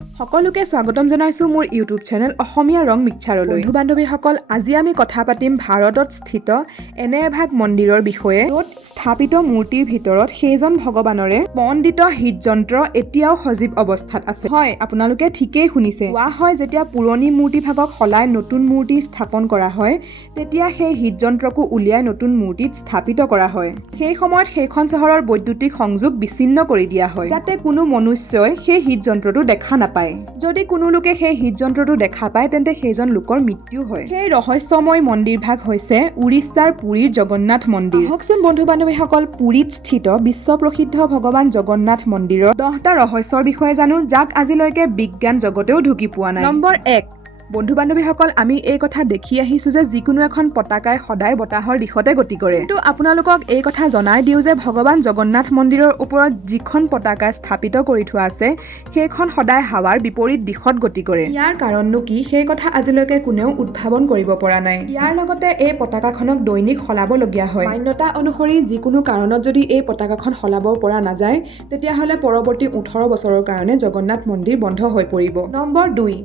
সকলোকে স্বাগতম জনাইছো মোৰ ইউটিউব চেনেল অসমীয়া ৰং মিক্সাৰলৈ। বন্ধু বান্ধৱীসকল, আজি আমি কথা পাতিম ভাৰতত স্থিত এনে এভাগ মন্দিৰৰ বিষয়ে য'ত স্থাপিত মূৰ্তিৰ ভিতৰত সেইজন ভগৱানৰে স্পন্দিত হৃদযন্ত্ৰ এতিয়াও সজীৱ অৱস্থাত আছে। হয়, আপোনালোকে ঠিকেই শুনিছে। কোৱা হয় যেতিয়া পুৰণি মূৰ্তিভাগক সলাই নতুন মূৰ্তি স্থাপন কৰা হয়, তেতিয়া সেই হৃদযন্ত্ৰকো উলিয়াই নতুন মূৰ্তিত স্থাপিত কৰা হয়। সেই সময়ত সেইখন চহৰৰ বৈদ্যুতিক সংযোগ বিচ্ছিন্ন কৰি দিয়া হয়, যাতে কোনো মনুষ্যই সেই হৃদযন্ত্ৰটো দেখা নাপায়। যদি কোনো লোকে সেই হৃদযন্ত্ৰটো দেখা পায়, তেন্তে সেইজন লোকৰ মৃত্যু হয়। সেই ৰহস্যময় মন্দিৰভাগ হৈছে উৰিষ্যাৰ পুৰীৰ জগন্নাথ মন্দিৰ। আহকচোন বন্ধু বান্ধৱীসকল, পুৰীত স্থিত বিশ্ব প্ৰসিদ্ধ ভগৱান জগন্নাথ মন্দিৰৰ 10টা ৰহস্যৰ বিষয়ে জানো, যাক আজিলৈকে বিজ্ঞান জগতেও ঢুকি পোৱা নাই। নম্বৰ 1, বন্ধু বান্ধৱীসকল, আমি এই কথা দেখি আহিছো যে যিকোনো এখন পতাকাই সদায় বতাহৰ দিশতে গতি কৰে। কিন্তু আপোনালোকক এই কথা জনাই দিওঁ যে ভগৱান জগন্নাথ মন্দিৰৰ ওপৰত যিখন পতাকা স্থাপিত কৰি থোৱা আছে, সেইখন সদায় হাৱাৰ বিপৰীত দিশত গতি কৰে। ইয়াৰ কাৰণনো কি, সেই কথা আজিলৈকে কোনেও উদ্ভাৱন কৰিব পৰা নাই। ইয়াৰ লগতে এই পতাকাখনক দৈনিক সলাবলগীয়া হয়। মান্যতা অনুসৰি যিকোনো কাৰণত যদি এই পতাকাখন সলাব পৰা নাযায়, তেতিয়াহ'লে পৰৱৰ্তী 18 বছৰৰ কাৰণে জগন্নাথ মন্দিৰ বন্ধ হৈ পৰিব। নম্বৰ 2,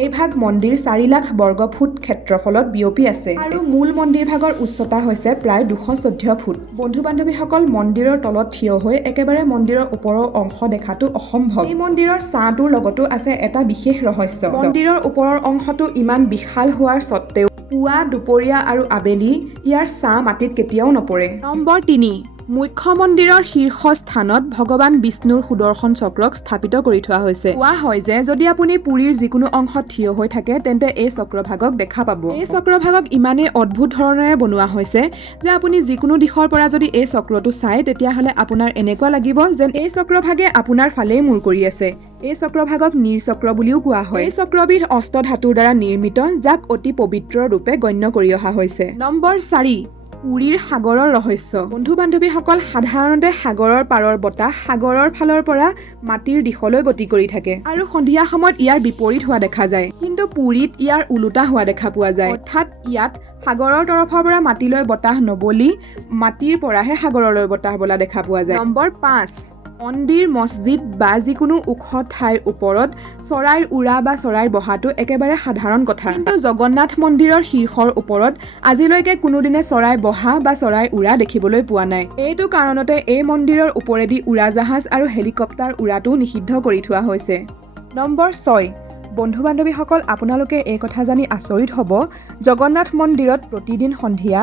এই ভাগ মন্দিৰ 4 লাখ বৰ্গফুট ক্ষেত্ৰফলত বিয়পি আছে আৰু মূল মন্দিৰ ভাগৰ উচ্চতা হৈছে প্ৰায় 214 ফুট। বন্ধু বান্ধৱীসকল, মন্দিৰৰ তলত থিয় হৈ একেবাৰে মন্দিৰৰ ওপৰৰ অংশ দেখাটো অসম্ভৱ। এই মন্দিৰৰ ছাঁটোৰ লগতো আছে এটা বিশেষ ৰহস্য। মন্দিৰৰ ওপৰৰ অংশটো ইমান বিশাল হোৱাৰ স্বত্তেও পুৱা, দুপৰীয়া আৰু আবেলি ইয়াৰ ছাঁ মাটিত কেতিয়াও নপৰে। নম্বৰ 3, মুখ্য মন্দিৰৰ শীৰ্ষ স্থানত ভগৱান বিষ্ণুৰ সুদৰ্শন চক্ৰক স্থাপিত কৰি থোৱা হৈছে। কোৱা হয় যে যদি আপুনি পুৰীৰ যিকোনো অংশত থিয় হৈ থাকে, তেন্তে এই চক্ৰভাগক দেখা পাব। এই চক্ৰভাগক ইমানেই অদ্ভুত ধৰণেৰে বনোৱা হৈছে যে আপুনি যিকোনো দিশৰ পৰা যদি এই চক্ৰটো চায়, তেতিয়াহ'লে আপোনাৰ এনেকুৱা লাগিব যেন এই চক্ৰভাগে আপোনাৰ ফালেই মূৰ কৰি আছে। এই চক্ৰভাগক নীৰচক্ৰ বুলিও কোৱা হয়। এই চক্ৰবিধ অষ্টধাতুৰ দ্বাৰা নিৰ্মিত, যাক অতি পবিত্ৰ ৰূপে গণ্য কৰি অহা হৈছে। নম্বৰ 4, পুৰীৰ সাগৰৰ ৰহস্য। বন্ধু বান্ধৱীসকল, সাধাৰণতে সাগৰৰ পাৰৰ বতাহ সাগৰৰ ফালৰ পৰা মাটিৰ দিশলৈ গতি কৰি থাকে আৰু সন্ধিয়া সময়ত ইয়াৰ বিপৰীত হোৱা দেখা যায়। কিন্তু পুৰীত ইয়াৰ ওলোটা হোৱা দেখা পোৱা যায়। অৰ্থাৎ ইয়াত সাগৰৰ তৰফৰ পৰা মাটিলৈ বতাহ নবলি মাটিৰ পৰাহে সাগৰলৈ বতাহ বলা দেখা পোৱা যায়। নম্বৰ 5, মন্দিৰ, মছজিদ বা যিকোনো ওখ ঠাইৰ ওপৰত চৰাইৰ উৰা বা চৰাইৰ বহাটো একেবাৰে সাধাৰণ কথা। কিন্তু জগন্নাথ মন্দিৰৰ শীৰ্ষৰ ওপৰত আজিলৈকে কোনোদিনে চৰাই বহা বা চৰাই উৰা দেখিবলৈ পোৱা নাই। এইটো কাৰণতে এই মন্দিৰৰ ওপৰেদি উৰাজাহাজ আৰু হেলিকপ্টাৰ উৰাটোও নিষিদ্ধ কৰি থোৱা হৈছে। নম্বৰ 6, বন্ধু বান্ধৱীসকল, আপোনালোকে এই কথা জানি আচৰিত হ'ব, জগন্নাথ মন্দিৰত প্ৰতিদিন সন্ধিয়া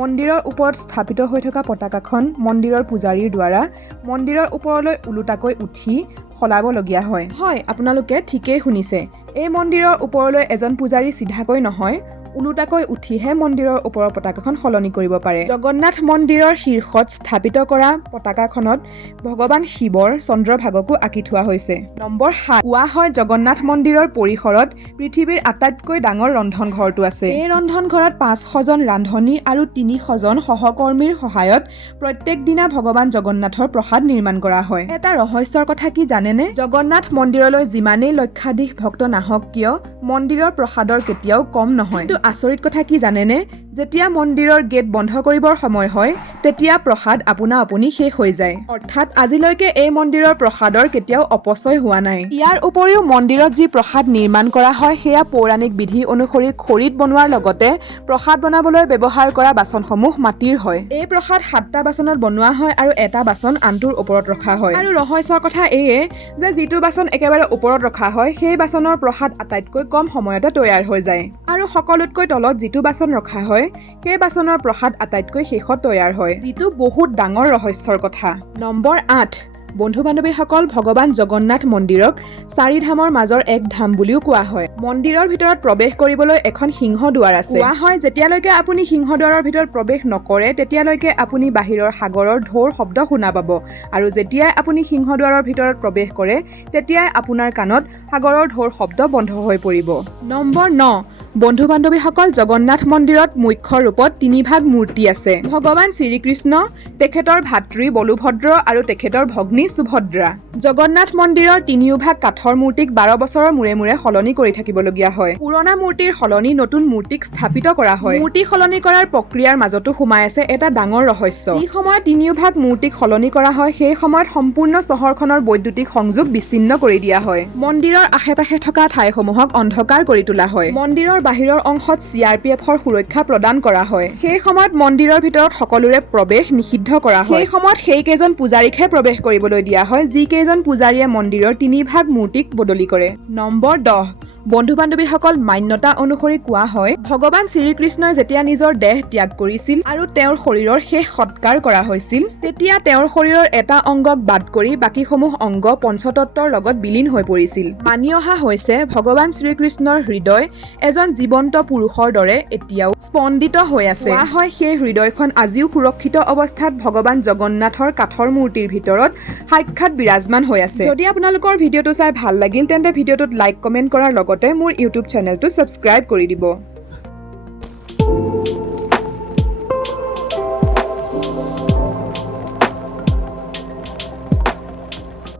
মন্দিৰৰ ওপৰত স্থাপিত হৈ থকা পতাকাখন মন্দিৰৰ পূজাৰীৰ দ্বাৰা মন্দিৰৰ ওপৰলৈ ওলোটাকৈ উঠি সলাবলগীয়া হয়। হয়, আপোনালোকে ঠিকেই শুনিছে। এই মন্দিৰৰ ওপৰলৈ এজন পূজাৰী চিধাকৈ নহয়, ওলোটাকৈ উঠিহে মন্দিৰৰ ওপৰৰ পতাকাখন সলনি কৰিব পাৰে। জগন্নাথ মন্দিৰৰ শীৰ্ষত স্থাপিত কৰা পতাকাখনত ভগৱান শিৱৰ চন্দ্ৰভাগকো আঁকি থোৱা হৈছে। নম্বৰ 7, কোৱা হয় জগন্নাথ মন্দিৰৰ পৰিসৰত পৃথিৱীৰ আটাইতকৈ ডাঙৰ ৰন্ধনঘৰটো আছে। এই ৰন্ধনঘৰত 500 জন ৰান্ধনী আৰু 300 জন সহকৰ্মীৰ সহায়ত প্ৰত্যেক দিনা ভগৱান জগন্নাথৰ প্ৰসাদ নিৰ্মাণ কৰা হয়। এটা ৰহস্যৰ কথা কি জানেনে? জগন্নাথ মন্দিৰলৈ যিমানেই লক্ষাধিক ভক্ত নাহক কিয়, মন্দিৰৰ প্ৰসাদৰ কেতিয়াও কম নহয়। কিন্তু আচৰিত কথা কি জানেনে? যেতিয়া মন্দিৰৰ গেট বন্ধ কৰিবৰ সময় হয়, তেতিয়া প্ৰসাদ আপোনা আপুনি শেষ হৈ যায়। অৰ্থাৎ আজিলৈকে এই মন্দিৰৰ প্ৰসাদৰ কেতিয়াও অপচয় হোৱা নাই। ইয়াৰ উপৰিও মন্দিৰত যি প্ৰসাদ নিৰ্মাণ কৰা হয়, সেয়া পৌৰাণিক বিধি অনুসৰি খৰিত বনোৱাৰ লগতে প্ৰসাদ বনাবলৈ ব্যৱহাৰ কৰা বাচনসমূহ মাটিৰ হয়। এই প্ৰসাদ 7টা বাচনত বনোৱা হয় আৰু এটা বাচন আনটোৰ ওপৰত ৰখা হয়। আৰু ৰহস্যৰ কথা এয়ে যে যিটো বাচন একেবাৰে ওপৰত ৰখা হয়, সেই বাচনৰ প্ৰসাদ আটাইতকৈ কম সময়তে তৈয়াৰ হৈ যায় আৰু সকলোতকৈ তলত যিটো বাচন ৰখা হয়, সেই বাচনৰ প্ৰসাদ আটাইতকৈ শেষত তৈয়াৰ হয়, যিটো বহুত ডাঙৰ ৰহস্যৰ কথা। নম্বৰ 8, বন্ধু বান্ধৱীসকল, ভগৱান জগন্নাথ মন্দিৰক 4 ধামৰ মাজৰ এক ধাম বুলিও কোৱা হয়। মন্দিৰৰ ভিতৰত প্ৰৱেশ কৰিবলৈ এখন সিংহ দুৱাৰ আছে। কোৱা হয় যেতিয়ালৈকে আপুনি সিংহদ্বাৰৰ ভিতৰত প্ৰৱেশ নকৰে, তেতিয়ালৈকে আপুনি বাহিৰৰ সাগৰৰ ঢৌৰ শব্দ শুনা পাব, আৰু যেতিয়াই আপুনি সিংহদ্বাৰৰ ভিতৰত প্ৰৱেশ কৰে, তেতিয়াই আপোনাৰ কাণত সাগৰৰ ঢৌৰ শব্দ বন্ধ হৈ পৰিব। নম্বৰ 9, বন্ধু বান্ধৱীসকল, জগন্নাথ মন্দিৰত মুখ্য ৰূপত 3 ভাগ মূৰ্তি আছে। ভগৱান শ্ৰীকৃষ্ণ, তেখেতৰ ভাতৃ বলুভদ্ৰ আৰু তেখেতৰ ভগ্নী সুভদ্ৰা। জগন্নাথ মন্দিৰৰ 3 ভাগ কাঠৰ মূৰ্তিক 12 বছৰৰ মূৰে মূৰে সলনি কৰি থাকিবলগীয়া হয়। পুৰণা মূৰ্তিৰ সলনি নতুন মূৰ্তিক স্থাপিত কৰা হয়। মূৰ্তি সলনি কৰাৰ প্ৰক্ৰিয়াৰ মাজতো সোমাই আছে এটা ডাঙৰ ৰহস্য। যি সময়ত 3 ভাগ মূৰ্তিক সলনি কৰা হয়, সেই সময়ত সম্পূৰ্ণ চহৰখনৰ বৈদ্যুতিক সংযোগ বিচ্ছিন্ন কৰি দিয়া হয়। মন্দিৰৰ আশে-পাশে থকা ঠাইসমূহক অন্ধকাৰ কৰি তোলা হয়। মন্দিৰৰ বাহিৰৰ অংশত CRPFৰ সুৰক্ষা প্ৰদান কৰা হয়। সেই সময়ত মন্দিৰৰ ভিতৰত সকলোৰে প্ৰৱেশ নিষিদ্ধ কৰা হয়। সেই সময়ত সেইকেইজন পূজাৰীকহে প্ৰৱেশ কৰিবলৈ দিয়া হয়, যিকেইজন পূজাৰীয়ে মন্দিৰৰ 3 ভাগ মূৰ্তিক বদলি কৰে। নম্বৰ 10। বন্ধু বান্ধৱীসকল, মান্যতা অনুসৰি কোৱা হয়, ভগৱান শ্ৰীকৃষ্ণই যেতিয়া নিজৰ দেহ ত্যাগ কৰিছিল আৰু তেওঁৰ শৰীৰৰ শেষ সৎকাৰ কৰা হৈছিল, তেতিয়া তেওঁৰ শৰীৰৰ এটা অংগক বাদ কৰি বাকীসমূহ অংগ পঞ্চতত্বৰ লগত বিলীন হৈ পৰিছিল। মানি অহা হৈছে, ভগৱান শ্ৰীকৃষ্ণৰ হৃদয় এজন জীৱন্ত পুৰুষৰ দৰে এতিয়াও স্পন্দিত হৈ আছে। কোৱা হয়, সেই হৃদয়খন আজিও সুৰক্ষিত অৱস্থাত ভগৱান জগন্নাথৰ কাঠৰ মূৰ্তিৰ ভিতৰত সাক্ষাৎ বিৰাজমান হৈ আছে। যদি আপোনালোকৰ ভিডিঅ'টো চাই ভাল লাগিল, তেন্তে ভিডিঅ'টোত লাইক কমেণ্ট কৰাৰ লগতে মোৰ ইউটিউব চেনেলটো ছাবস্ক্ৰাইব কৰি দিব।